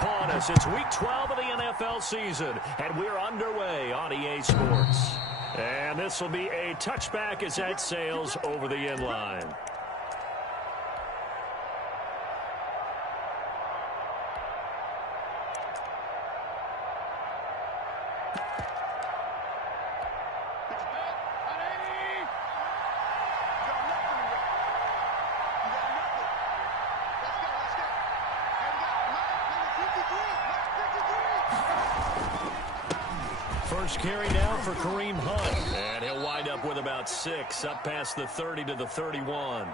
upon us. It's Week 12 of the NFL season, and we're underway on EA Sports. And this will be a touchback as that sails over the end line. First carry now for Kareem Hunt, and he'll wind up with about 6, up past the 30 to the 31.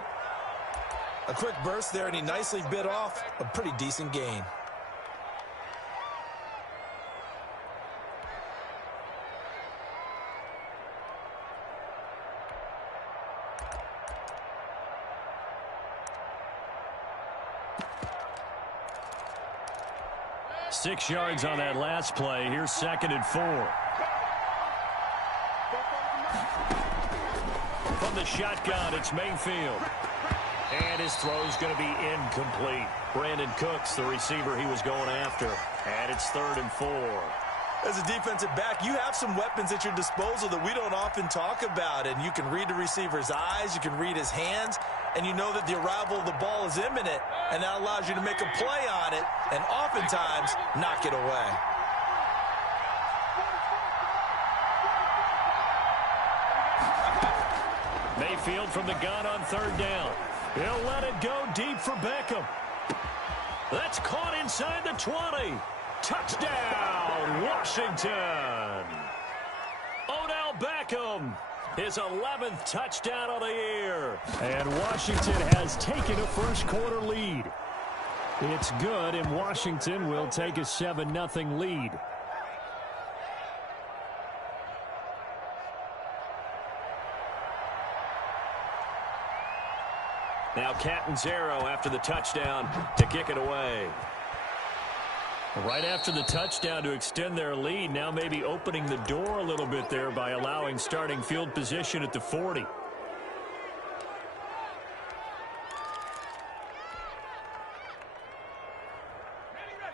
A quick burst there, and he nicely bit off a pretty decent gain. Six yards on that last play. Here's 2nd and 4. From the shotgun, it's Mayfield. And his throw's going to be incomplete. Brandon Cooks, the receiver he was going after. And it's 3rd and 4. As a defensive back, you have some weapons at your disposal that we don't often talk about. And you can read the receiver's eyes, you can read his hands, and you know that the arrival of the ball is imminent. And that allows you to make a play on it and oftentimes knock it away. Mayfield from the gun on 3rd down. He'll let it go deep for Beckham. That's caught inside the 20. Touchdown, Washington. Odell Beckham, his 11th touchdown of the year. And Washington has taken a first-quarter lead. It's good, and Washington will take a 7-0 lead. Now Catanzaro after the touchdown to kick it away. Right after the touchdown to extend their lead, now maybe opening the door a little bit there by allowing starting field position at the 40.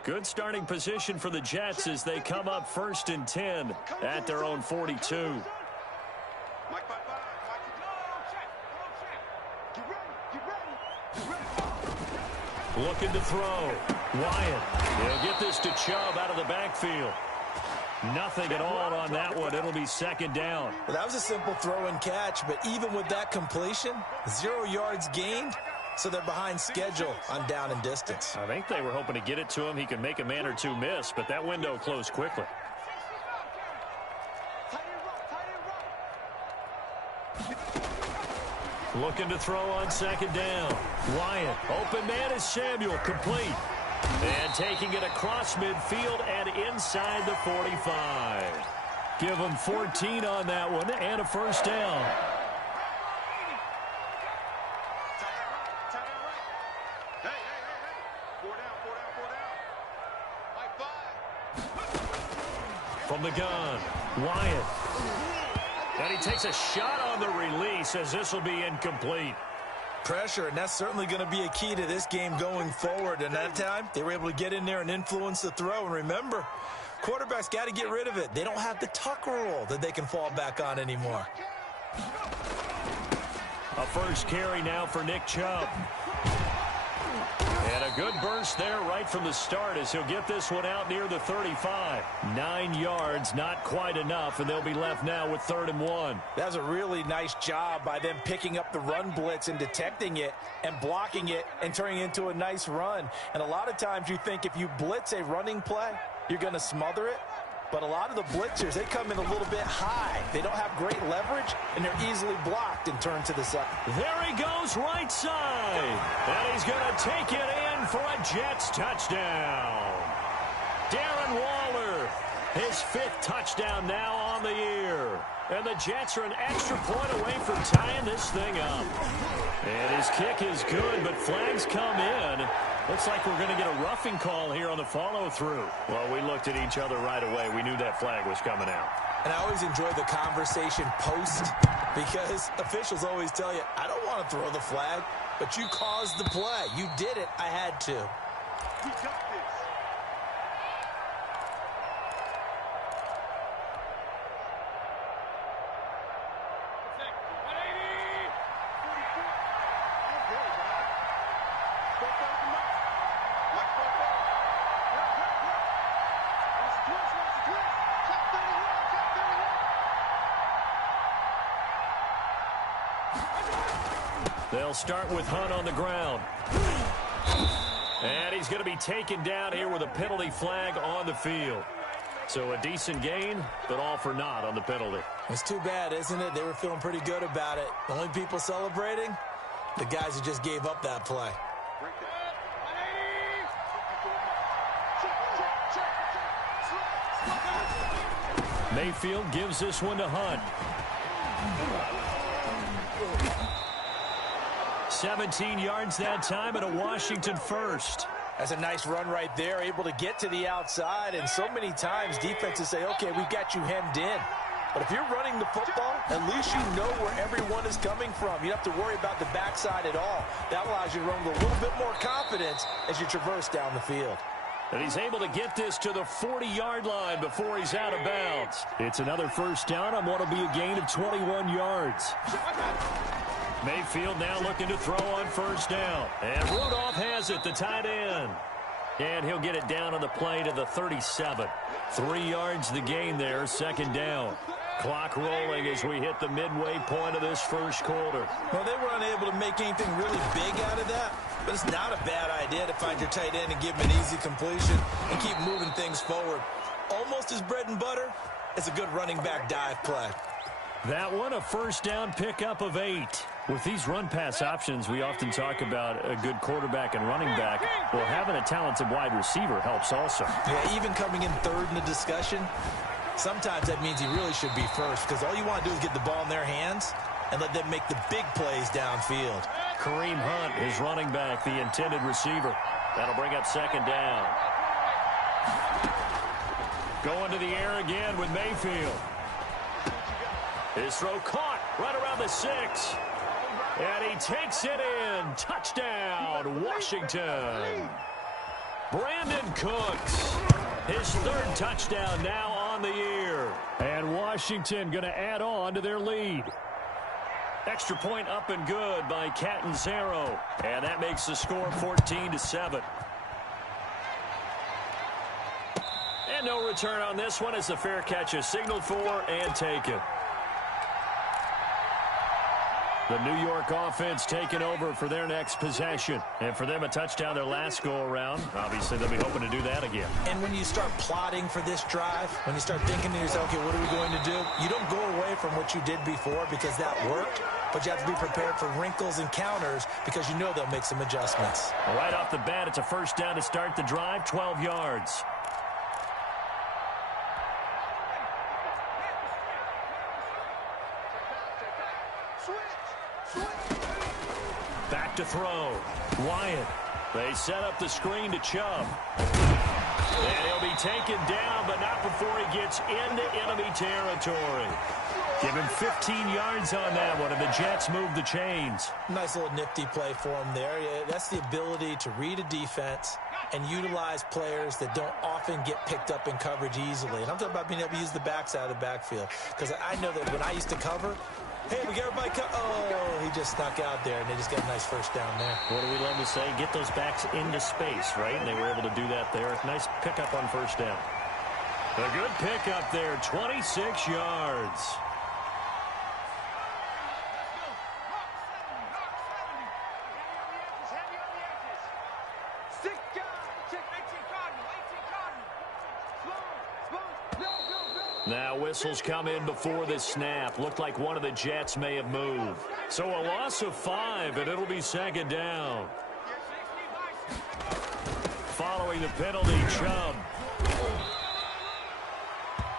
Good starting position for the Jets as they come up 1st and 10 at their own 42. Looking to throw. Wyatt. He'll get this to Chubb out of the backfield. Nothing at all on that one. It'll be 2nd down. Well, that was a simple throw and catch, but even with that completion, 0 yards gained, so they're behind schedule on down and distance. I think they were hoping to get it to him. He could make a man or two miss, but that window closed quickly. Looking to throw on 2nd down. Wyatt. Open man is Samuel. Complete. And taking it across midfield and inside the 45. Give him 14 on that one and a 1st down. From the gun, Wyatt. And he takes a shot on the release as this will be incomplete. Pressure, and that's certainly going to be a key to this game going forward. And that time, they were able to get in there and influence the throw. And remember, quarterbacks got to get rid of it. They don't have the tuck rule that they can fall back on anymore. A first carry now for Nick Chubb. And a good burst there right from the start as he'll get this one out near the 35. 9 yards, not quite enough, and they'll be left now with 3rd and 1. That was a really nice job by them picking up the run blitz and detecting it and blocking it and turning it into a nice run. And a lot of times you think if you blitz a running play, you're going to smother it. But a lot of the blitzers, they come in a little bit high. They don't have great leverage, and they're easily blocked and turned to the side. There he goes right side. And he's going to take it in for a Jets touchdown. Darren Waller, his 5th touchdown now on the year. And the Jets are an extra point away from tying this thing up. And his kick is good, but flags come in. Looks like we're going to get a roughing call here on the follow-through. Well, we looked at each other right away. We knew that flag was coming out. And I always enjoy the conversation post because officials always tell you, I don't want to throw the flag, but you caused the play. You did it. I had to. They'll start with Hunt on the ground. And he's going to be taken down here with a penalty flag on the field. So a decent gain, but all for naught on the penalty. It's too bad, isn't it? They were feeling pretty good about it. The only people celebrating, the guys who just gave up that play. Mayfield gives this one to Hunt. 17 yards that time and a Washington first. That's a nice run right there, able to get to the outside. And so many times defenses say, okay, we've got you hemmed in. But if you're running the football, at least you know where everyone is coming from. You don't have to worry about the backside at all. That allows you to run with a little bit more confidence as you traverse down the field. And he's able to get this to the 40-yard line before he's out of bounds. It's another first down on what will be a gain of 21 yards. Mayfield now looking to throw on first down. And Rudolph has it, the tight end. And he'll get it down on the play to the 37. 3 yards the gain there, second down. Clock rolling as we hit the midway point of this first quarter. Well, they were unable to make anything really big out of that, but it's not a bad idea to find your tight end and give him an easy completion and keep moving things forward. Almost as bread and butter as a good running back dive play. That one, a first down pickup of 8. With these run-pass options, we often talk about a good quarterback and running back. Well, having a talented wide receiver helps also. Yeah, even coming in third in the discussion, sometimes that means he really should be first because all you want to do is get the ball in their hands and let them make the big plays downfield. Kareem Hunt, his running back, the intended receiver. That'll bring up second down. Going to the air again with Mayfield. His throw caught right around the 6. And he takes it in. Touchdown, Washington. Brandon Cooks, his third touchdown now on the year. And Washington going to add on to their lead. Extra point up and good by Catanzaro. And that makes the score 14-7. And no return on this one as the fair catch is signaled for and taken. The New York offense taking over for their next possession. And for them, a touchdown their last go-around. Obviously, they'll be hoping to do that again. And when you start plotting for this drive, when you start thinking to yourself, okay, what are we going to do? You don't go away from what you did before because that worked. But you have to be prepared for wrinkles and counters because you know they'll make some adjustments. Right off the bat, it's a first down to start the drive, 12 yards. Back to throw. Wyatt. They set up the screen to Chubb. And he'll be taken down, but not before he gets into enemy territory. Give him 15 yards on that one, and the Jets move the chains. Nice little nifty play for him there. Yeah, that's the ability to read a defense and utilize players that don't often get picked up in coverage easily. And I'm talking about being able to use the backside of the backfield. Because I know that when I used to cover, hey, we got everybody oh, he just snuck out there, and they just got a nice first down there. What do we love to say? Get those backs into space, right? And they were able to do that there. Nice pickup on first down. A good pickup there, 26 yards. Now whistles come in before the snap. Looked like one of the Jets may have moved. So a loss of 5, and it'll be second down. Following the penalty, Chubb.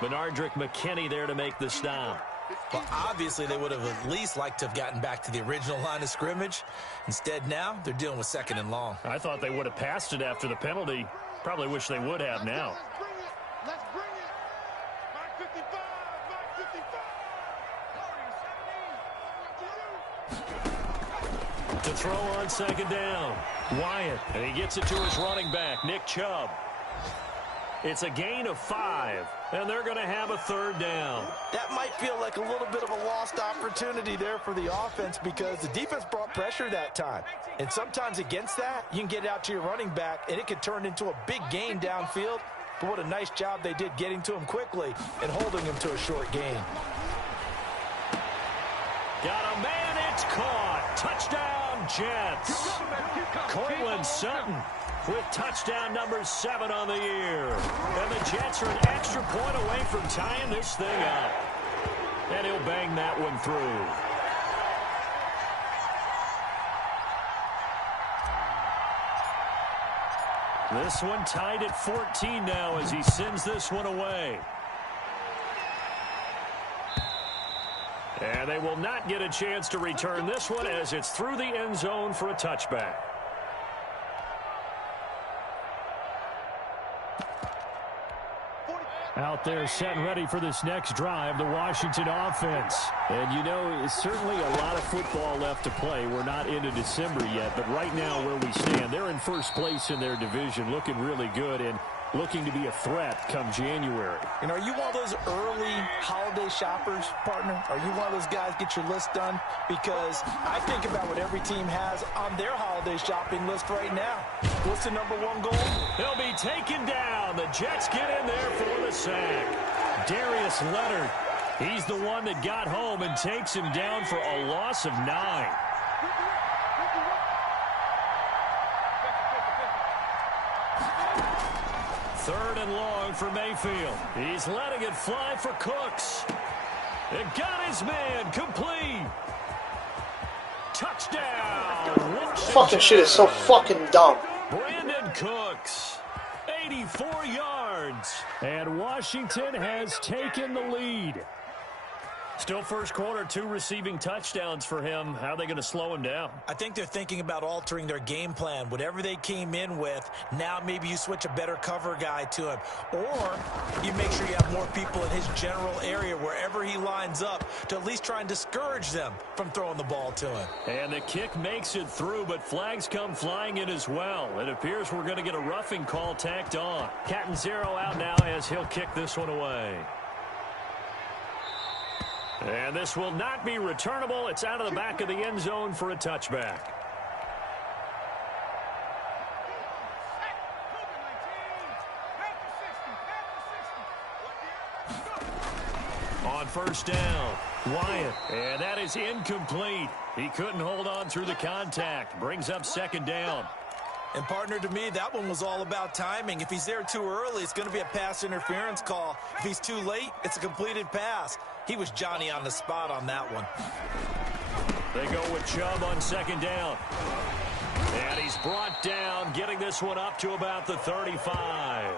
Benardrick McKinney there to make the stop. Well, obviously they would have at least liked to have gotten back to the original line of scrimmage. Instead now, they're dealing with second and long. I thought they would have passed it after the penalty. Probably wish they would have now. To throw on second down. Wyatt, and he gets it to his running back, Nick Chubb. It's a gain of 5, and they're going to have a third down. That might feel like a little bit of a lost opportunity there for the offense because the defense brought pressure that time. And sometimes against that, you can get it out to your running back, and it could turn into a big gain downfield. But what a nice job they did getting to him quickly and holding him to a short gain. Got a man, it's caught. Touchdown, Jets. Cortland Sutton with touchdown number 7 on the year. And the Jets are an extra point away from tying this thing up. And he'll bang that one through. This one tied at 14 now as he sends this one away. And they will not get a chance to return this one as it's through the end zone for a touchback. Out there set and ready for this next drive, the Washington offense. And you know, it's certainly a lot of football left to play. We're not into December yet, but right now where we stand, they're in first place in their division, looking really good and looking to be a threat come January. You know, are you one of those early holiday shoppers, partner? Are you one of those guys get your list done? Because I think about what every team has on their holiday shopping list right now. What's the #1 goal? He'll be taken down. The Jets get in there for the sack. Darius Leonard, he's the one that got home and takes him down for a loss of 9. Third and long for Mayfield. He's letting it fly for Cooks. It got his man complete. Touchdown. Fucking shit is so fucking dumb. Brandon Cooks, 84 yards. And Washington has taken the lead. Still first quarter, 2 receiving touchdowns for him. How are they going to slow him down? I think they're thinking about altering their game plan. Whatever they came in with, now maybe you switch a better cover guy to him. Or you make sure you have more people in his general area wherever he lines up to at least try and discourage them from throwing the ball to him. And the kick makes it through, but flags come flying in as well. It appears we're going to get a roughing call tacked on. Catanzaro out now as he'll kick this one away. And this will not be returnable. It's out of the back of the end zone for a touchback. On first down, Wyatt. And that is incomplete. He couldn't hold on through the contact. Brings up second down. And, partner, to me, that one was all about timing. If he's there too early, it's going to be a pass interference call. If he's too late, it's a completed pass. He was Johnny on the spot on that one. They go with Chubb on second down. And he's brought down, getting this one up to about the 35.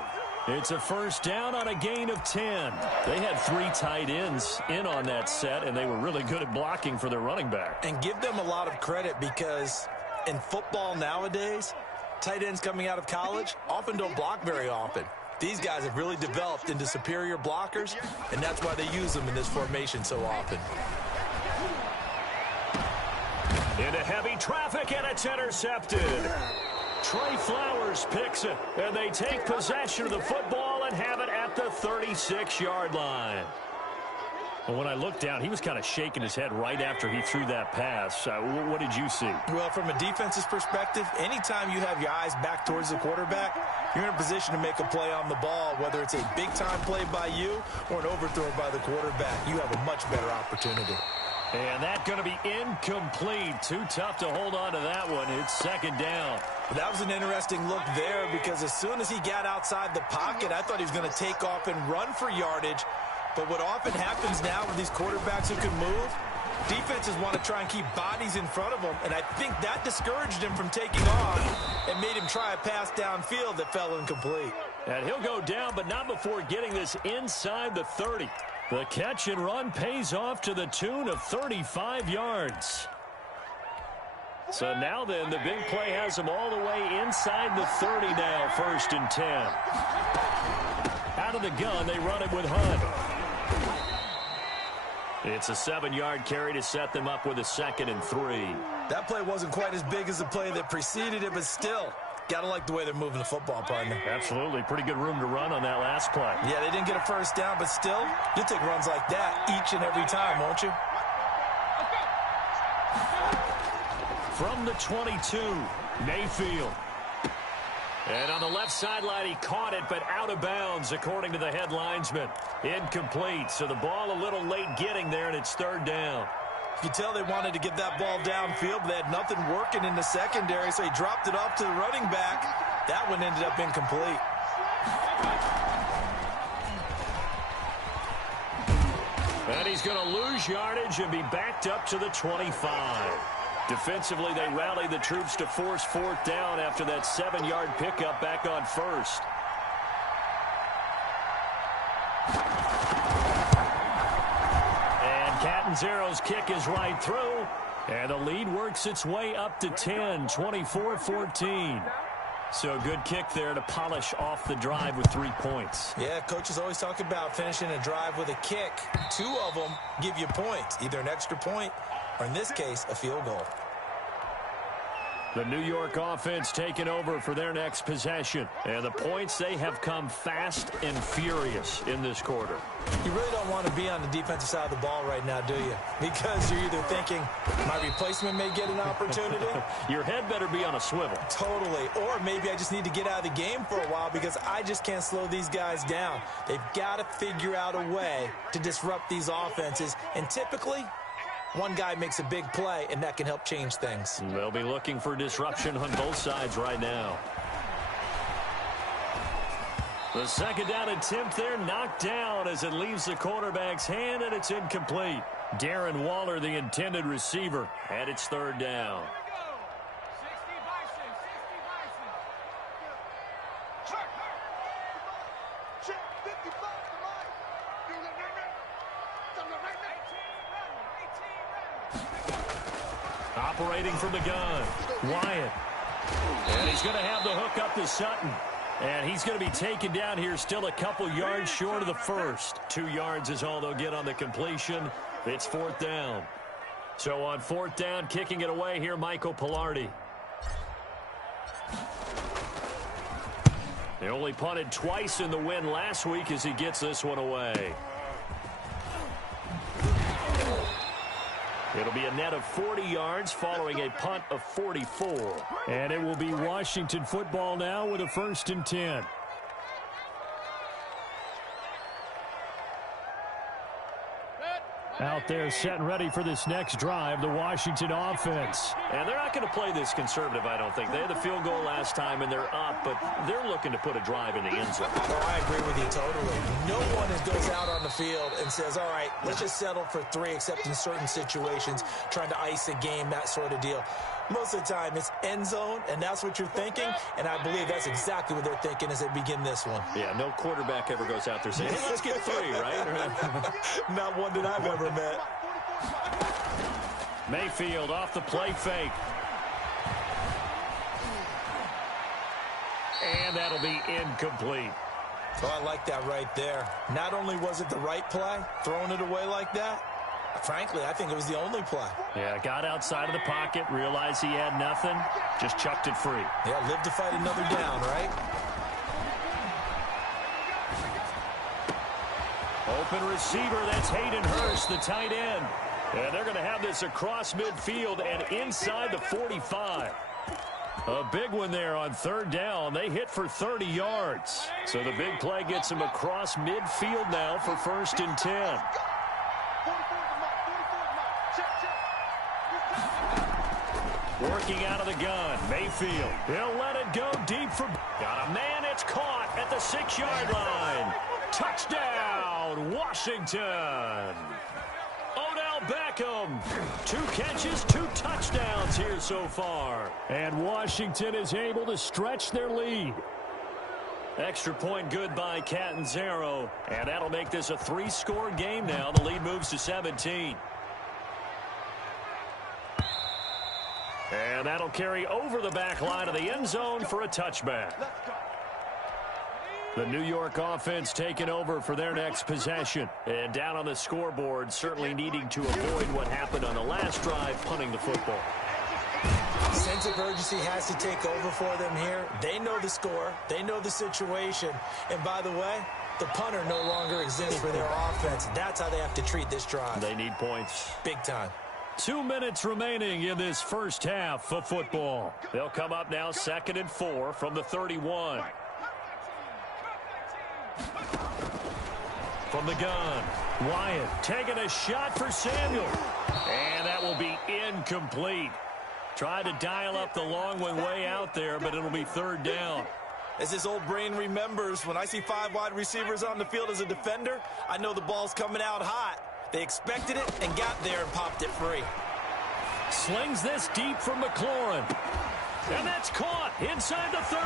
It's a first down on a gain of 10. They had 3 tight ends in on that set, and they were really good at blocking for their running back. And give them a lot of credit because in football nowadays, tight ends coming out of college often don't block very often. These guys have really developed into superior blockers, and that's why they use them in this formation so often. Into heavy traffic, and it's intercepted. Trey Flowers picks it, and they take possession of the football and have it at the 36-yard line. Well, when I looked down, he was kind of shaking his head right after he threw that pass. What did you see? Well, from a defense's perspective, anytime you have your eyes back towards the quarterback, you're in a position to make a play on the ball, whether it's a big-time play by you or an overthrow by the quarterback. You have a much better opportunity. And that's going to be incomplete. Too tough to hold on to that one. It's second down. That was an interesting look there because as soon as he got outside the pocket, I thought he was going to take off and run for yardage. But what often happens now with these quarterbacks who can move, defenses want to try and keep bodies in front of them, and I think that discouraged him from taking off and made him try a pass downfield that fell incomplete. And he'll go down, but not before getting this inside the 30. The catch and run pays off to the tune of 35 yards. So now then, the big play has them all the way inside the 30 now, 1st and 10. Out of the gun, they run it with Hunt. It's a 7-yard carry to set them up with a 2nd and 3. That play wasn't quite as big as the play that preceded it, but still, got to like the way they're moving the football, partner. Absolutely. Pretty good room to run on that last play. Yeah, they didn't get a first down, but still, you'll take runs like that each and every time, won't you? From the 22, Mayfield. And on the left sideline, he caught it, but out of bounds, according to the head linesman. Incomplete, so the ball a little late getting there, and it's 3rd down. You can tell they wanted to get that ball downfield, but they had nothing working in the secondary, so he dropped it off to the running back. That one ended up incomplete. And he's going to lose yardage and be backed up to the 25. Defensively, they rallied the troops to force fourth down after that 7-yard pickup back on first. And Catanzaro's kick is right through. And the lead works its way up to 10, 24-14. So a good kick there to polish off the drive with 3 points. Yeah, coaches always talk about finishing a drive with a kick. 2 of them give you points, either an extra point or, in this case, a field goal. The New York offense taking over for their next possession. And the points, they have come fast and furious in this quarter. You really don't want to be on the defensive side of the ball right now, do you? Because you're either thinking, my replacement may get an opportunity. Your head better be on a swivel. Totally. Or maybe I just need to get out of the game for a while because I just can't slow these guys down. They've got to figure out a way to disrupt these offenses. And typically, one guy makes a big play, and that can help change things. They'll be looking for disruption on both sides right now. The second down attempt there knocked down as it leaves the quarterback's hand, and it's incomplete. Darren Waller, the intended receiver, and it's third down. Operating from the gun, Wyatt. And he's going to have the hook up to Sutton. And he's going to be taken down here still a couple yards short of the first. 2 yards is all they'll get on the completion. It's fourth down. So on fourth down, kicking it away here, Michael Pilardi. They only punted twice in the win last week as he gets this one away. It'll be a net of 40 yards following a punt of 44. And it will be Washington football now with a 1st and 10. Out there set and ready for this next drive, the Washington offense. And they're not going to play this conservative, I don't think. They had the field goal last time, and they're up, but they're looking to put a drive in the end zone. Oh, I agree with you totally. No one goes out on the field and says, all right, let's just settle for 3, except in certain situations, trying to ice a game, that sort of deal. Most of the time, it's end zone, and that's what you're thinking, and I believe that's exactly what they're thinking as they begin this one. Yeah, no quarterback ever goes out there saying, hey, let's get 3, right? Not one that I've ever met. Mayfield off the play fake. And that'll be incomplete. Oh, I like that right there. Not only was it the right play, throwing it away like that, frankly, I think it was the only play. Yeah, got outside of the pocket, realized he had nothing, just chucked it free. Yeah, live to fight another down, right? Open receiver, that's Hayden Hurst, the tight end. And they're going to have this across midfield and inside the 45. A big one there on third down. They hit for 30 yards. So the big play gets them across midfield now for 1st and 10. Working out of the gun, Mayfield. He'll let it go deep for... Got a man, it's caught at the 6-yard line. Touchdown, Washington. Odell Beckham. 2 catches, 2 touchdowns here so far. And Washington is able to stretch their lead. Extra point good by Catanzaro. And that'll make this a 3-score game now. The lead moves to 17. And that'll carry over the back line of the end zone for a touchback. The New York offense taking over for their next possession. And down on the scoreboard, certainly needing to avoid what happened on the last drive, punting the football. Sense of urgency has to take over for them here. They know the score. They know the situation. And by the way, the punter no longer exists for their offense. That's how they have to treat this drive. They need points. Big time. 2 minutes remaining in this first half of football. They'll come up now 2nd and 4 from the 31. from the gun. Wyatt taking a shot for Samuel. And that will be incomplete. Tried to dial up the long one way out there, but it'll be third down. As his old brain remembers, when I see 5 wide receivers on the field as a defender, I know the ball's coming out hot. They expected it and got there and popped it free. Slings this deep from McLaurin. And that's caught inside the 30.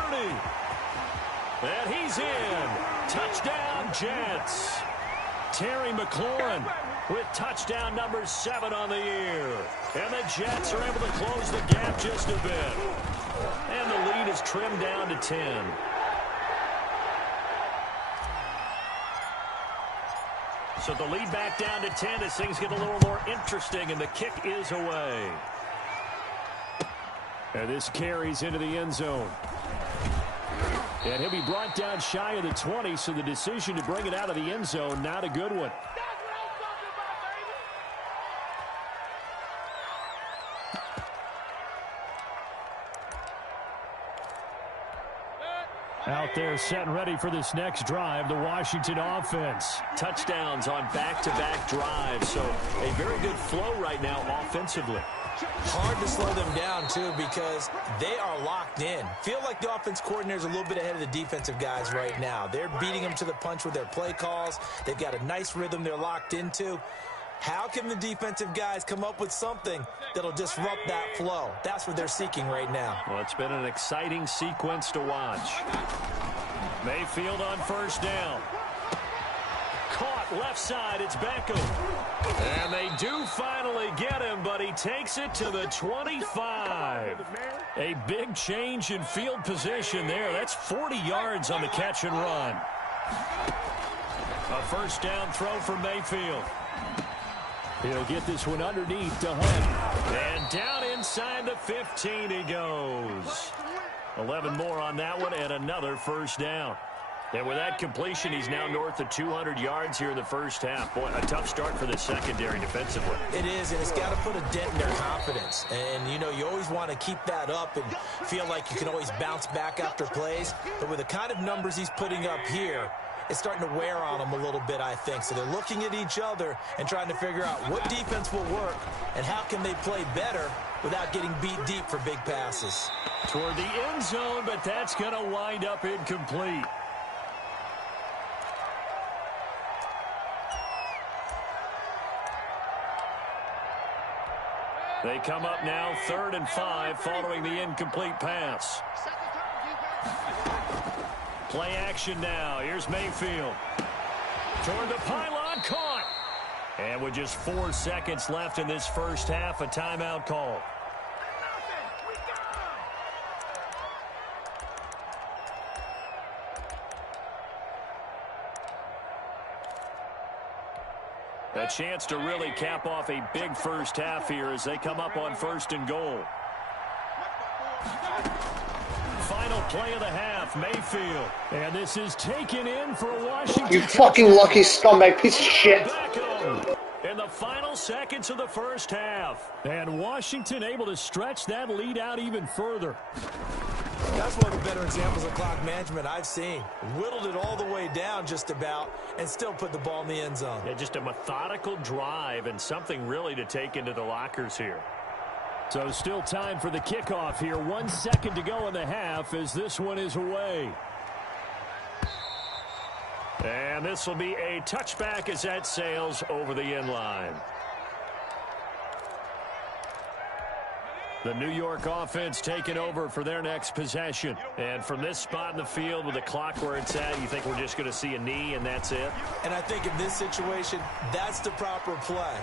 And he's in. Touchdown, Jets. Terry McLaurin with touchdown number 7 on the year. And the Jets are able to close the gap just a bit. And the lead is trimmed down to 10. So the lead back down to 10 as things get a little more interesting, and the kick is away. And this carries into the end zone. And he'll be brought down shy of the 20, so the decision to bring it out of the end zone, not a good one. Out there set and ready for this next drive, the Washington offense. Touchdowns on back-to-back drives, so a very good flow right now offensively. Hard to slow them down, too, because they are locked in. Feel like the offense coordinator's a little bit ahead of the defensive guys right now. They're beating them to the punch with their play calls. They've got a nice rhythm they're locked into. How can the defensive guys come up with something that'll disrupt that flow? That's what they're seeking right now. Well, it's been an exciting sequence to watch. Mayfield on first down. Caught left side. It's Beckham. And they do finally get him, but he takes it to the 25. A big change in field position there. That's 40 yards on the catch and run. A first down throw for Mayfield. He'll get this one underneath to Hunt. And down inside the 15 he goes. 11 more on that one and another first down. And with that completion, he's now north of 200 yards here in the first half. Boy, a tough start for the secondary defensively. It is, and it's got to put a dent in their confidence. And, you know, you always want to keep that up and feel like you can always bounce back after plays. But with the kind of numbers he's putting up here, it's starting to wear on them a little bit, I think. So they're looking at each other and trying to figure out what defense will work and how can they play better without getting beat deep for big passes. Toward the end zone, but that's going to wind up incomplete. They come up now 3rd and 5 following the incomplete pass. Play action now. Here's Mayfield. Toward the pylon, caught. And with just 4 seconds left in this first half, a timeout call. A chance to really cap off a big first half here as they come up on 1st and goal. Final play of the half, Mayfield. And this is taken in for a Washington. You fucking lucky scumbag piece of shit. Beckham in the final seconds of the first half. And Washington able to stretch that lead out even further. That's one of the better examples of clock management I've seen. Whittled it all the way down just about and still put the ball in the end zone. Yeah, just a methodical drive and something really to take into the lockers here. So still time for the kickoff here. 1 second to go in the half as this one is away. And this will be a touchback as that sails over the end line. The New York offense taking over for their next possession. And from this spot in the field with the clock where it's at, you think we're just going to see a knee and that's it? And I think in this situation, that's the proper play.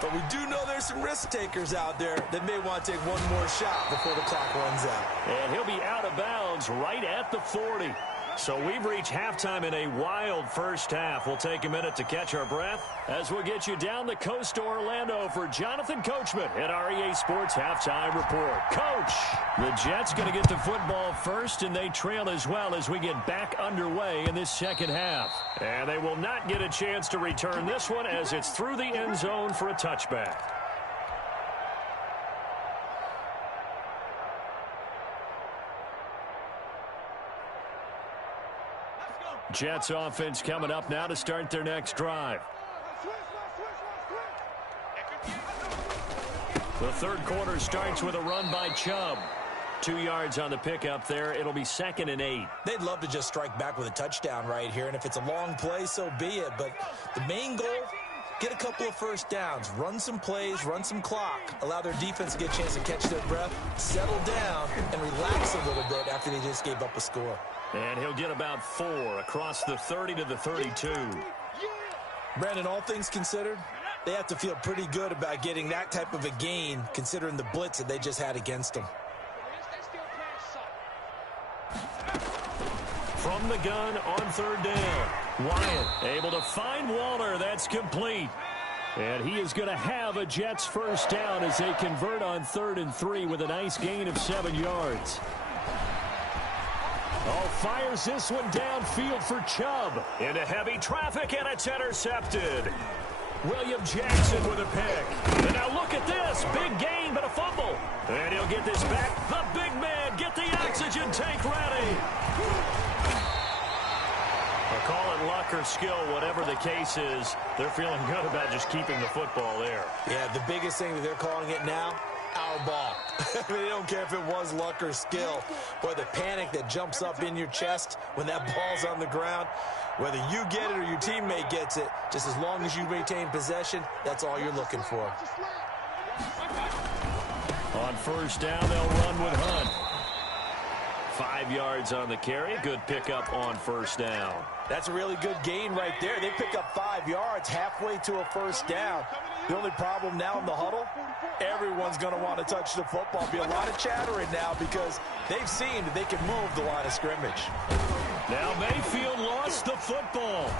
But we do know there's some risk takers out there that may want to take one more shot before the clock runs out. And he'll be out of bounds right at the 40. So we've reached halftime in a wild first half. We'll take a minute to catch our breath as we'll get you down the coast to Orlando for Jonathan Coachman at our EA Sports Halftime Report. Coach, the Jets going to get the football first, and they trail as well as we get back underway in this second half. And they will not get a chance to return this one as it's through the end zone for a touchback. Jets offense coming up now to start their next drive. The third quarter starts with a run by Chubb. 2 yards on the pickup there. It'll be 2nd and 8. They'd love to just strike back with a touchdown right here, and if it's a long play, so be it. But the main goal, get a couple of first downs, run some plays, run some clock, allow their defense to get a chance to catch their breath, settle down, and relax a little bit after they just gave up a score. And he'll get about 4 across the 30 to the 32. Brandon, all things considered, they have to feel pretty good about getting that type of a gain, considering the blitz that they just had against them. From the gun on 3rd down. Wyatt able to find Waller. That's complete. And he is going to have a Jets first down as they convert on 3rd and 3 with a nice gain of 7 yards. Oh, fires this one downfield for Chubb. Into heavy traffic, and it's intercepted. William Jackson with a pick. And now look at this. Big gain, but a fumble. And he'll get this back. The big man, get the oxygen tank ready. Call it luck or skill, whatever the case is. They're feeling good about just keeping the football there. Yeah, the biggest thing that they're calling it now, our ball. I mean, they don't care if it was luck or skill. Boy, the panic that jumps up in your chest when that ball's on the ground, whether you get it or your teammate gets it, just as long as you retain possession, that's all you're looking for. On 1st down, they'll run with Hunt. 5 yards on the carry. Good pickup on 1st down. That's a really good gain right there. They pick up 5 yards halfway to a first down. The only problem now in the huddle, everyone's going to want to touch the football. Be a lot of chattering now because they've seen that they can move the line of scrimmage. Now Mayfield lost the football.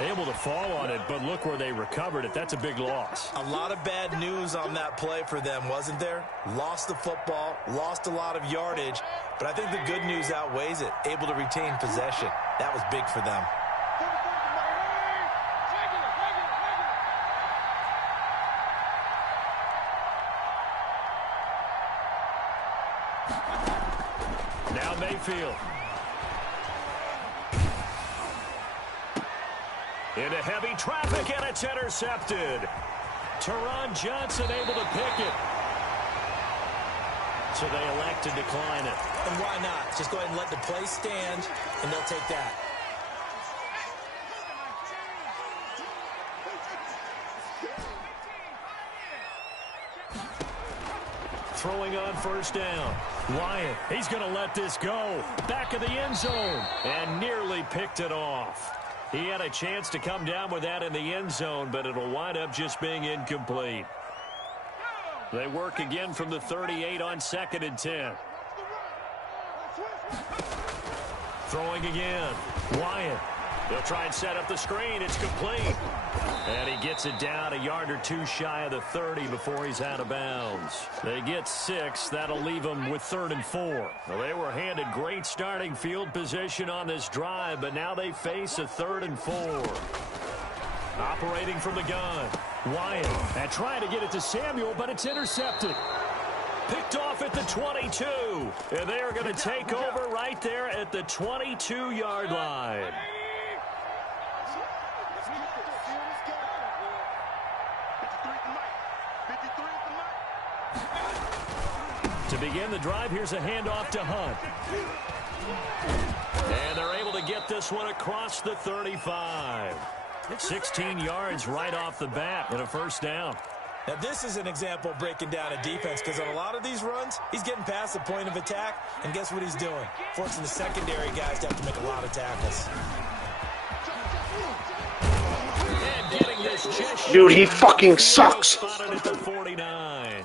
Able to fall on it, but look where they recovered it. That's a big loss. A lot of bad news on that play for them, wasn't there? Lost the football, lost a lot of yardage, but I think the good news outweighs it. Able to retain possession. That was big for them. Now Mayfield. Into heavy traffic, and it's intercepted. Teron Johnson able to pick it. So they elect to decline it. And why not? Just go ahead and let the play stand, and they'll take that. Throwing on 1st down. Wyatt, he's going to let this go. Back of the end zone, and nearly picked it off. He had a chance to come down with that in the end zone, but it'll wind up just being incomplete. They work again from the 38 on 2nd and 10. Throwing again. Wyatt. They'll try and set up the screen. It's complete. And he gets it down a yard or 2 shy of the 30 before he's out of bounds. They get 6. That'll leave them with 3rd and 4. Well, they were handed great starting field position on this drive, but now they face a 3rd and 4. Operating from the gun. Wyatt. And trying to get it to Samuel, but it's intercepted. Picked off at the 22. And they are going to take over right there at the 22-yard line. To begin the drive, here's a handoff to Hunt. And they're able to get this one across the 35. 16 yards right off the bat and a 1st down. Now, this is an example of breaking down a defense because on a lot of these runs, he's getting past the point of attack, and guess what he's doing? Forcing the secondary guys to have to make a lot of tackles. And getting this Dude, he fucking sucks. Spotted at the 49.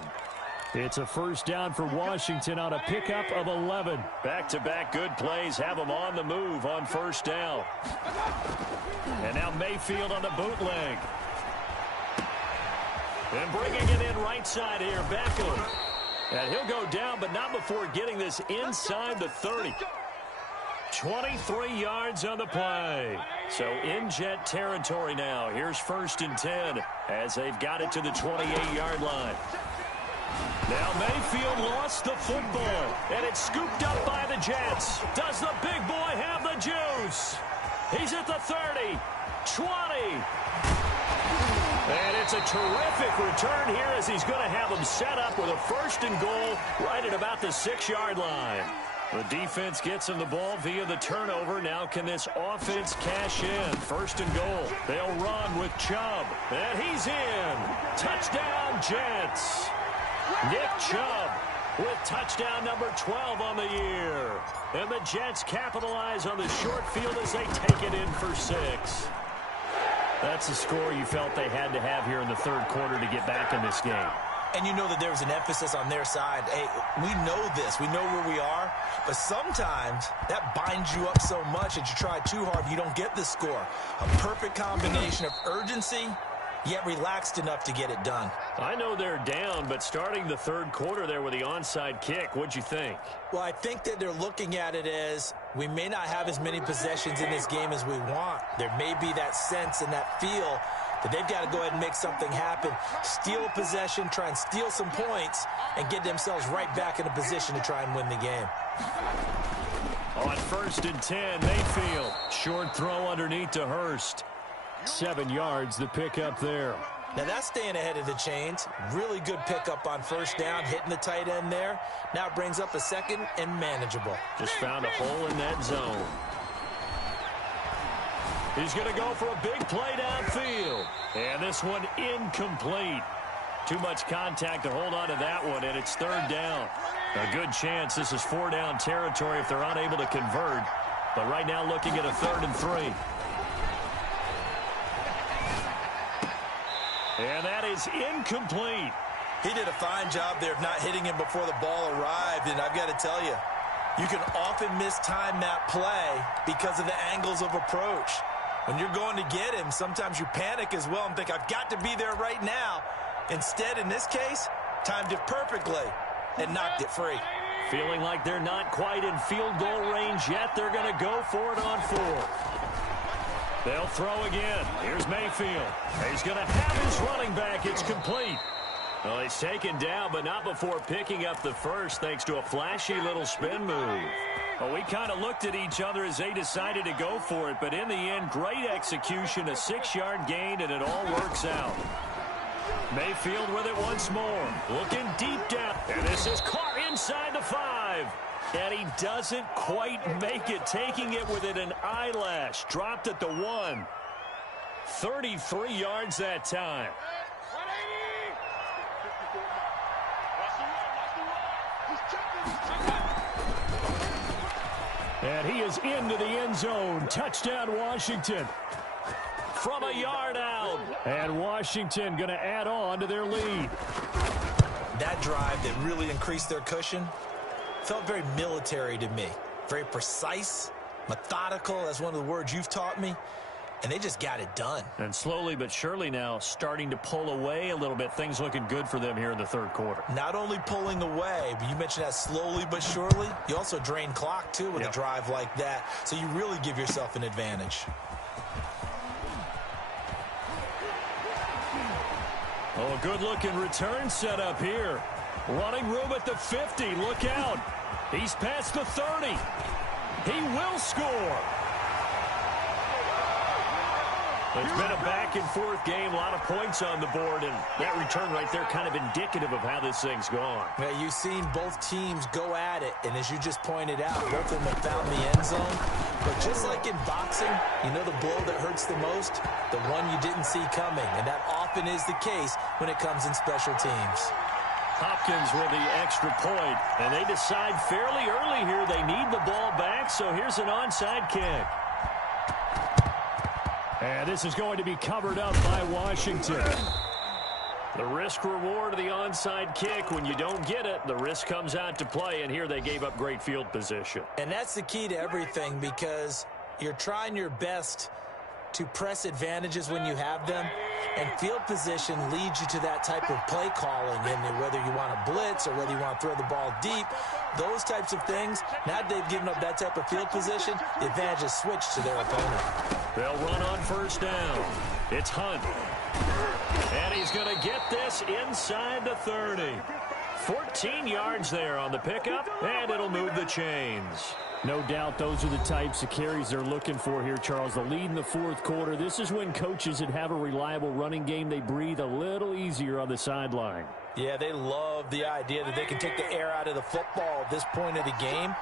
It's a 1st down for Washington on a pickup of 11. Back-to-back good plays have them on the move on 1st down. And now Mayfield on the bootleg. And bringing it in right side here, Beckham. And he'll go down, but not before getting this inside the 30. 23 yards on the play. So in Jet territory now. Here's 1st and 10 as they've got it to the 28-yard line. Now Mayfield lost the football, and it's scooped up by the Jets. Does the big boy have the juice? He's at the 30, 20. And it's a terrific return here as he's going to have them set up with a 1st and goal right at about the 6-yard line. The defense gets him the ball via the turnover. Now can this offense cash in? 1st and goal. They'll run with Chubb. And he's in. Touchdown, Jets. Nick Chubb with touchdown number 12 on the year. And the Jets capitalize on the short field as they take it in for 6. That's the score you felt they had to have here in the 3rd quarter to get back in this game. And you know that there's an emphasis on their side. Hey, we know this. We know where we are. But sometimes that binds you up so much that you try too hard, you don't get the score. A perfect combination of urgency, yet relaxed enough to get it done. I know they're down, but starting the 3rd quarter there with the onside kick, what'd you think? Well, I think that they're looking at it as we may not have as many possessions in this game as we want. There may be that sense and that feel that they've got to go ahead and make something happen, steal a possession, try and steal some points, and get themselves right back in a position to try and win the game. On 1st and 10, Mayfield. Short throw underneath to Hurst. 7 yards, the pickup there. Now that's staying ahead of the chains. Really good pickup on 1st down, hitting the tight end there. Now it brings up a 2nd and manageable. Just found a hole in that zone. He's going to go for a big play downfield. And this one incomplete. Too much contact to hold on to that one, and it's 3rd down. A good chance this is 4-down territory if they're unable to convert. But right now looking at a 3rd and 3. And that is incomplete. He did a fine job there of not hitting him before the ball arrived, and I've got to tell you, you can often mistime that play because of the angles of approach. When you're going to get him, sometimes you panic as well and think, I've got to be there right now. Instead, in this case, timed it perfectly and knocked it free. Feeling like they're not quite in field goal range yet. They're going to go for it on 4th. They'll throw again. Here's Mayfield. He's going to have his running back. It's complete. Well, he's taken down, but not before picking up the 1st thanks to a flashy little spin move. Well, we kind of looked at each other as they decided to go for it, but in the end, great execution, a 6-yard gain, and it all works out. Mayfield with it once more, looking deep down, and this is caught inside the 5. And he doesn't quite make it, taking it within an eyelash. Dropped at the 1. 33 yards that time. And he is into the end zone. Touchdown, Washington. From a yard out. And Washington going to add on to their lead. That drive that really increased their cushion felt very military to me. Very precise, methodical. That's one of the words you've taught me. And they just got it done. And slowly but surely now starting to pull away a little bit. Things looking good for them here in the 3rd quarter. Not only pulling away, but you mentioned that slowly but surely. You also drain clock, too, with a drive like that. So you really give yourself an advantage. Oh, good-looking return set up here. Running room at the 50. Look out. He's past the 30. He will score. It's been a back-and-forth game, a lot of points on the board, and that return right there kind of indicative of how this thing's gone. Yeah, you've seen both teams go at it, and as you just pointed out, both of them have found the end zone. But just like in boxing, you know the blow that hurts the most? The one you didn't see coming, and that often is the case when it comes in special teams. Hopkins with the extra point, and they decide fairly early here they need the ball back, so here's an onside kick. And this is going to be covered up by Washington. The risk-reward of the onside kick, when you don't get it, the risk comes out to play, and here they gave up great field position. And that's the key to everything, because you're trying your best to press advantages when you have them, and field position leads you to that type of play calling, and whether you want to blitz or whether you want to throw the ball deep, those types of things, now that they've given up that type of field position, the advantage is switched to their opponent. They'll run on 1st down. It's Hunt. And he's going to get this inside the 30. 14 yards there on the pickup, and it'll move the chains. No doubt those are the types of carries they're looking for here, Charles. The lead in the fourth quarter. This is when coaches that have a reliable running game, they breathe a little easier on the sideline. Yeah, they love the idea that they can take the air out of the football at this point of the game.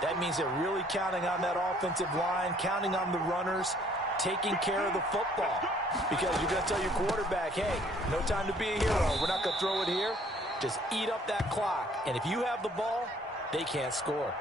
That means they're really counting on that offensive line, counting on the runners, taking care of the football. Because you're going to tell your quarterback, hey, no time to be a hero. We're not going to throw it here. Just eat up that clock. And if you have the ball, they can't score.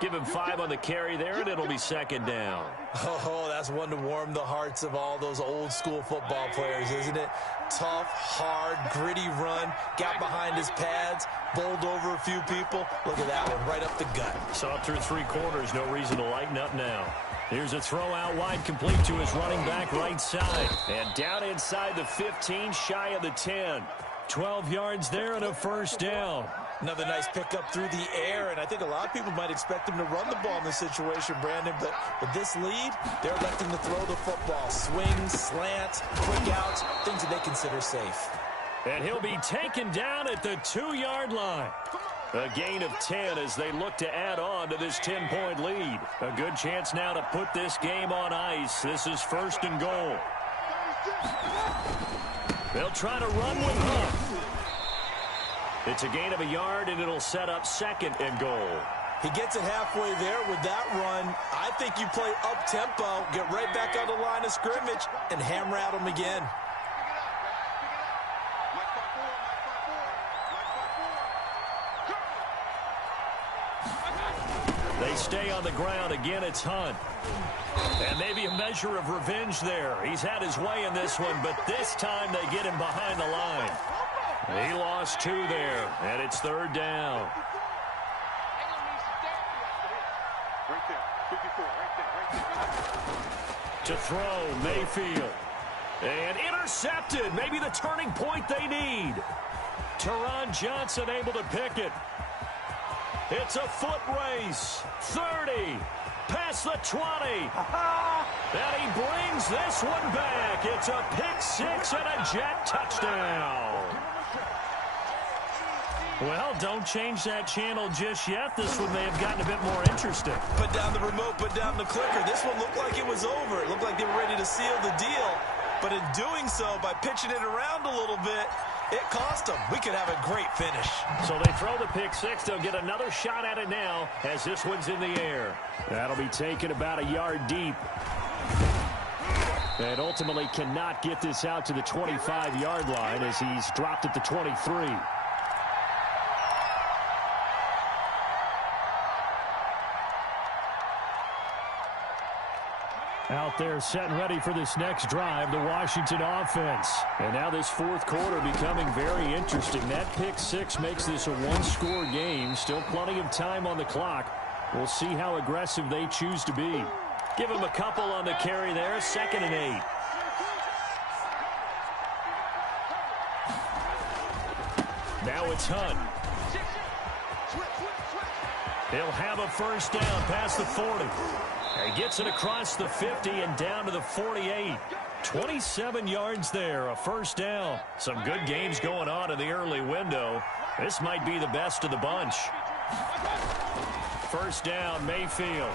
Give him 5 on the carry there, and it'll be second down. Oh, that's one to warm the hearts of all those old school football players, isn't it? Tough, hard, gritty run, got behind his pads, bowled over a few people. Look at that one, right up the gut. Saw it through 3 quarters, no reason to lighten up now. Here's a throw out wide, complete to his running back right side. And down inside the 15, shy of the 10. 12 yards there and a first down. Another nice pickup through the air, and I think a lot of people might expect him to run the ball in this situation, Brandon, but with this lead, they're electing to throw the football. Swings, slants, quick outs, things that they consider safe. And he'll be taken down at the 2-yard line. A gain of 10 as they look to add on to this 10-point lead. A good chance now to put this game on ice. This is first and goal. They'll try to run with Hunt. It's a gain of a yard, and it'll set up second and goal. He gets it halfway there with that run. I think you play up-tempo, get right back on the line of scrimmage, and hammer at him again. They stay on the ground. Again, it's Hunt. And maybe a measure of revenge there. He's had his way in this one, but this time they get him behind the line. He lost 2 there, and it's third down. To throw, Mayfield. And intercepted. Maybe the turning point they need. Teron Johnson able to pick it. It's a foot race. 30. Past the 20. And he brings this one back. It's a pick-6 and a Jet touchdown. Well, don't change that channel just yet. This one may have gotten a bit more interesting. Put down the remote, put down the clicker. This one looked like it was over. It looked like they were ready to seal the deal. But in doing so, by pitching it around a little bit, it cost them. We could have a great finish. So they throw the pick-6. They'll get another shot at it now as this one's in the air. That'll be taken about a yard deep. And ultimately cannot get this out to the 25-yard line as he's dropped at the 23. Out there set and ready for this next drive, the Washington offense. And now this fourth quarter becoming very interesting. That pick-6 makes this a one-score game. Still plenty of time on the clock. We'll see how aggressive they choose to be. Give him a couple on the carry there. 2nd and 8. Now it's Hunt. He'll have a first down past the 40. He gets it across the 50 and down to the 48. 27 yards there, a first down. Some good games going on in the early window. This might be the best of the bunch. First down, Mayfield.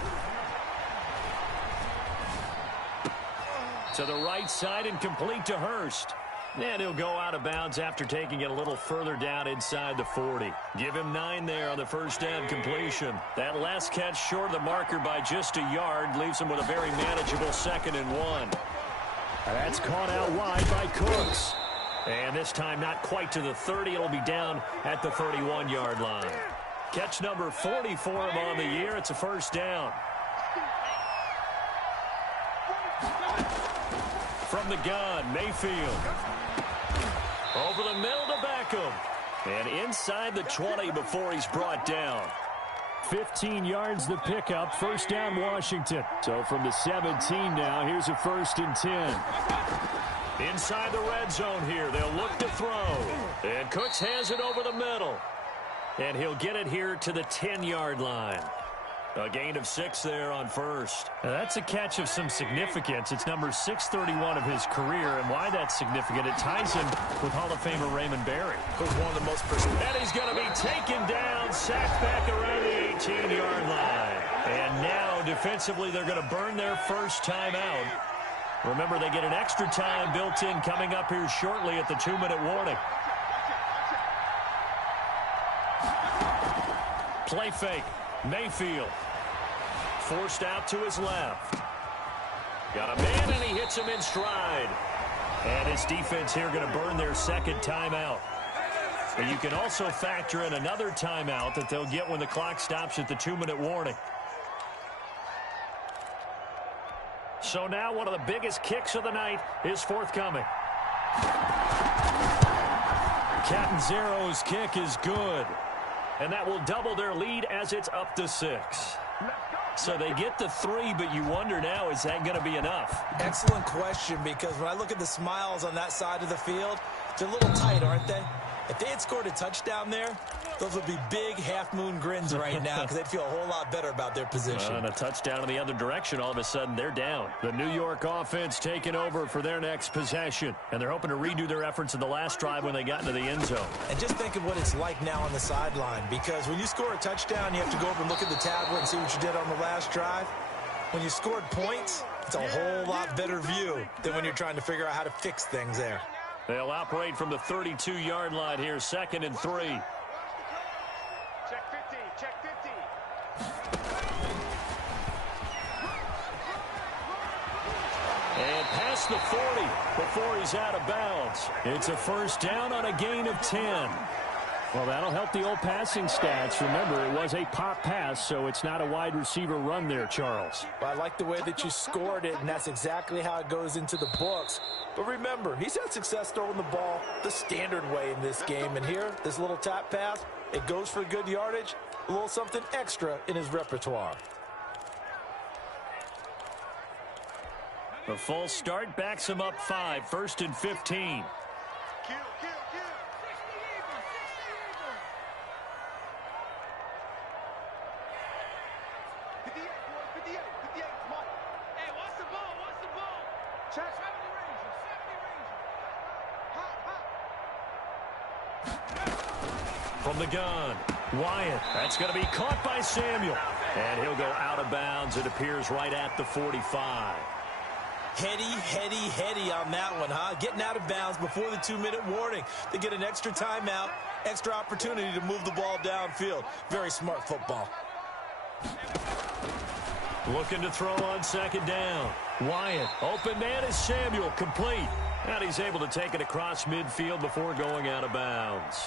To the right side and complete to Hurst. And he'll go out of bounds after taking it a little further down inside the 40. Give him 9 there on the first down completion. That last catch short of the marker by just a yard leaves him with a very manageable 2nd and 1. That's caught out wide by Cooks. And this time not quite to the 30. It'll be down at the 31-yard line. Catch number 40 for him on the year. It's a first down. From the gun, Mayfield. Over the middle to Beckham. And inside the 20 before he's brought down. 15 yards the pickup. First down, Washington. So from the 17 now, here's a 1st and 10. Inside the red zone here. They'll look to throw. And Cooks has it over the middle. And he'll get it here to the 10-yard line. A gain of 6 there on first. Now that's a catch of some significance. It's number 631 of his career, and why that's significant, it ties him with Hall of Famer Raymond Barry. Who's one of the most And he's going to be taken down, sacked back around the 18-yard line. And now, defensively, they're going to burn their first timeout. Remember, they get an extra time built in coming up here shortly at the 2-minute warning. Play fake. Mayfield. Forced out to his left. Got a man, and he hits him in stride. And his defense here going to burn their second timeout. But you can also factor in another timeout that they'll get when the clock stops at the 2-minute warning. So now one of the biggest kicks of the night is forthcoming. Catanzaro's kick is good. And that will double their lead as it's up to 6. So they get the 3, but you wonder now, is that going to be enough? Excellent question, because when I look at the smiles on that side of the field, they're a little tight, aren't they? If they had scored a touchdown there, those would be big half-moon grins right now because they'd feel a whole lot better about their position. And a touchdown in the other direction, all of a sudden they're down. The New York offense taking over for their next possession. And they're hoping to redo their efforts in the last drive when they got into the end zone. And just think of what it's like now on the sideline, because when you score a touchdown, you have to go over and look at the tablet and see what you did on the last drive. When you scored points, it's a whole lot better view than when you're trying to figure out how to fix things there. They'll operate from the 32-yard line here, 2nd and 3. Check 50, check 50. And past the 40 before he's out of bounds. It's a first down on a gain of 10. Well, that'll help the old passing stats. Remember, it was a pop pass, so it's not a wide receiver run there, Charles. Well, I like the way that you scored it, and that's exactly how it goes into the books. But remember, he's had success throwing the ball the standard way in this game. And here, this little tap pass, it goes for good yardage, a little something extra in his repertoire. The false start backs him up 5, 1st and 15. From the gun, Wyatt. That's going to be caught by Samuel. And he'll go out of bounds. It appears right at the 45. Heady on that one, huh? Getting out of bounds before the 2-minute warning. They get an extra timeout, extra opportunity to move the ball downfield. Very smart football. Looking to throw on 2nd down. Wyatt, open man is Samuel, complete. And he's able to take it across midfield before going out of bounds.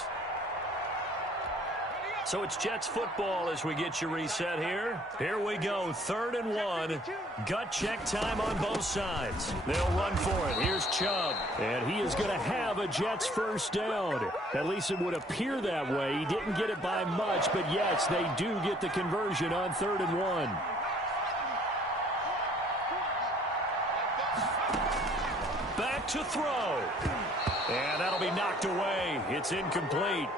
So it's Jets football as we get you reset here. Here we go, 3rd and 1. Gut check time on both sides. They'll run for it. Here's Chubb. And he is going to have a Jets first down. At least it would appear that way. He didn't get it by much, but yes, they do get the conversion on 3rd and 1. Back to throw. And that'll be knocked away. It's incomplete.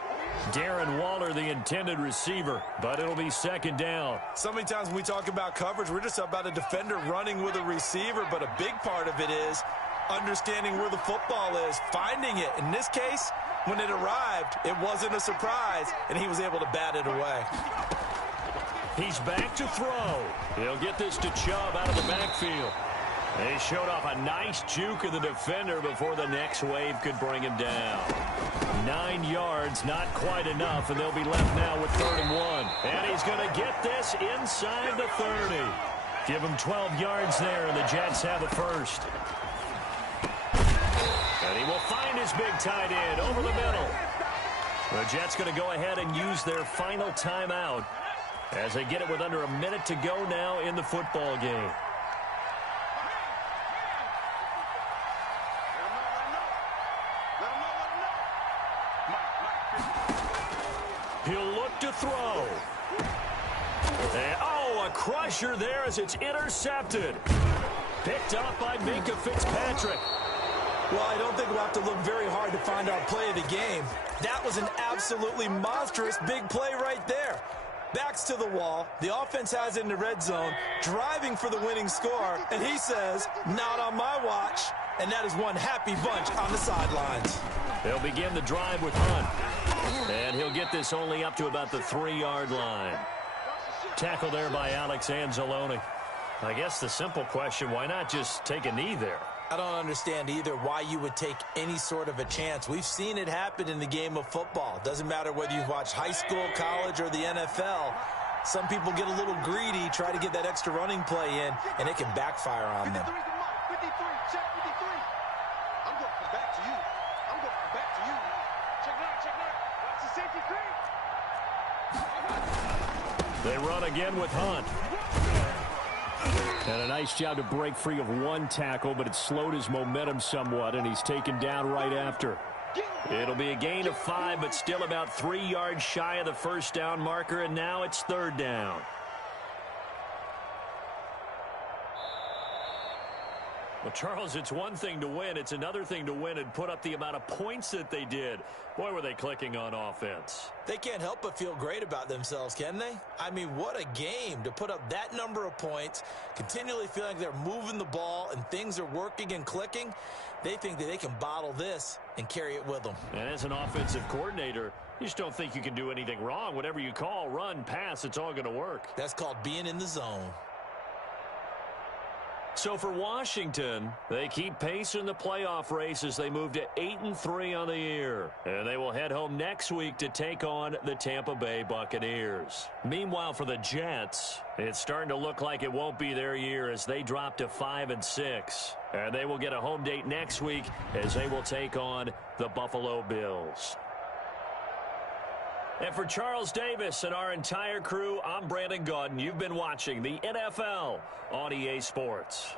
Darren Waller, the intended receiver, but it'll be 2nd down. So many times when we talk about coverage, we're just about a defender running with a receiver, but a big part of it is understanding where the football is, finding it. In this case, when it arrived, it wasn't a surprise, and he was able to bat it away. He's back to throw. He'll get this to Chubb out of the backfield. They showed off a nice juke of the defender before the next wave could bring him down. 9 yards, not quite enough, and they'll be left now with 3rd and 1. And he's going to get this inside the 30. Give him 12 yards there, and the Jets have a first. And he will find his big tight end over the middle. The Jets going to go ahead and use their final timeout as they get it with under a minute to go now in the football game. He'll look to throw. And, a crusher there as it's intercepted. Picked up by Minkah Fitzpatrick. Well, I don't think we'll have to look very hard to find our play of the game. That was an absolutely monstrous big play right there. Backs to the wall. The offense has it in the red zone, driving for the winning score, and he says, not on my watch. And that is one happy bunch on the sidelines. They'll begin the drive with Hunt. And he'll get this only up to about the 3-yard line. Tackle there by Alex Anzalone. I guess the simple question, why not just take a knee there? I don't understand either why you would take any sort of a chance. We've seen it happen in the game of football. Doesn't matter whether you've watched high school, college, or the NFL. Some people get a little greedy, try to get that extra running play in, and it can backfire on them. 53, check 53. I'm going to back to you. I'm going to back to you. Check 9, check 9. That's the safety 3. They run again with Hunt. And a nice job to break free of one tackle, but it slowed his momentum somewhat, and he's taken down right after. It'll be a gain of 5, but still about 3 yards shy of the first down marker, and now it's 3rd down. Well, Charles, it's one thing to win. It's another thing to win and put up the amount of points that they did. Boy, were they clicking on offense. They can't help but feel great about themselves, can they? I mean, what a game to put up that number of points, continually feeling like they're moving the ball and things are working and clicking. They think that they can bottle this and carry it with them. And as an offensive coordinator, you just don't think you can do anything wrong. Whatever you call, run, pass, it's all going to work. That's called being in the zone. So for Washington, they keep pace in the playoff race as they move to 8-3 on the year. And they will head home next week to take on the Tampa Bay Buccaneers. Meanwhile, for the Jets, it's starting to look like it won't be their year as they drop to 5-6. And they will get a home date next week as they will take on the Buffalo Bills. And for Charles Davis and our entire crew, I'm Brandon Gaudin. You've been watching the NFL on EA Sports.